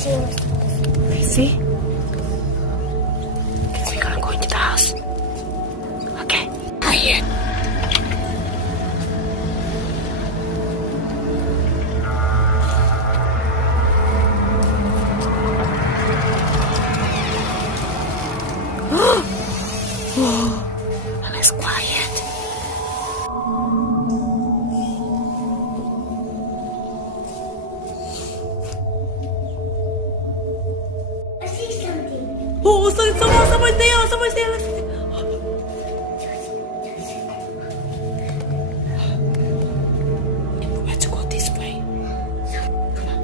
See? Guess we gotta go into the house. Okay. Quiet. And it's quiet. Oh, someone's there! Someone's there! We have to go this way. Come on.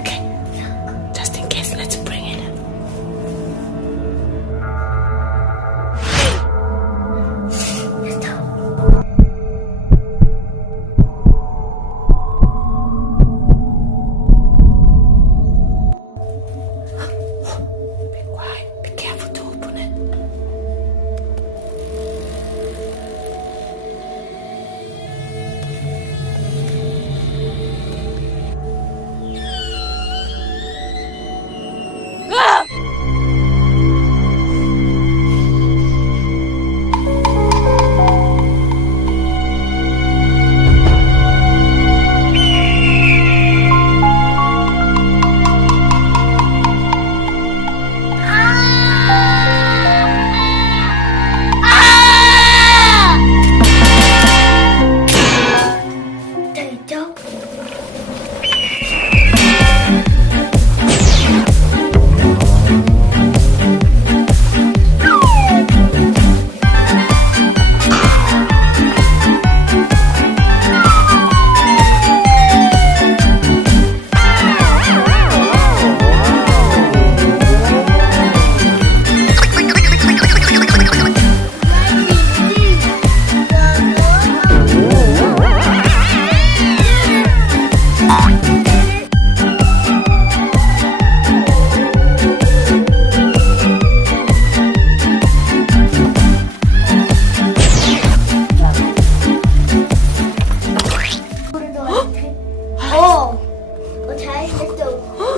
Okay. Just in case, let's bring it in.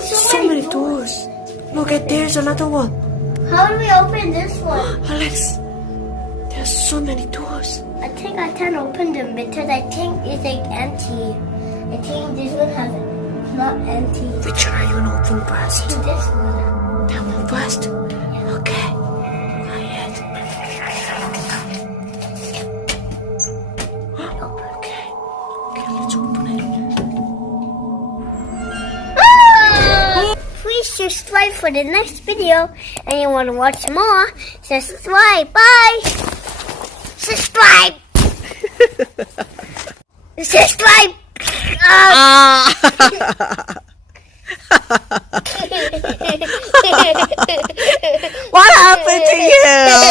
So many doors. Look at there's another one. How do we open this one? Alex, there's so many doors. I think I can open them because I think it's like empty. I think this one has it. Not empty. Which one are you gonna open first? This one. That one first? Okay. Quiet. Okay. Okay, let's open it. Please subscribe for the next video. And you want to watch more, subscribe. Bye. Subscribe. Subscribe. What happened to you?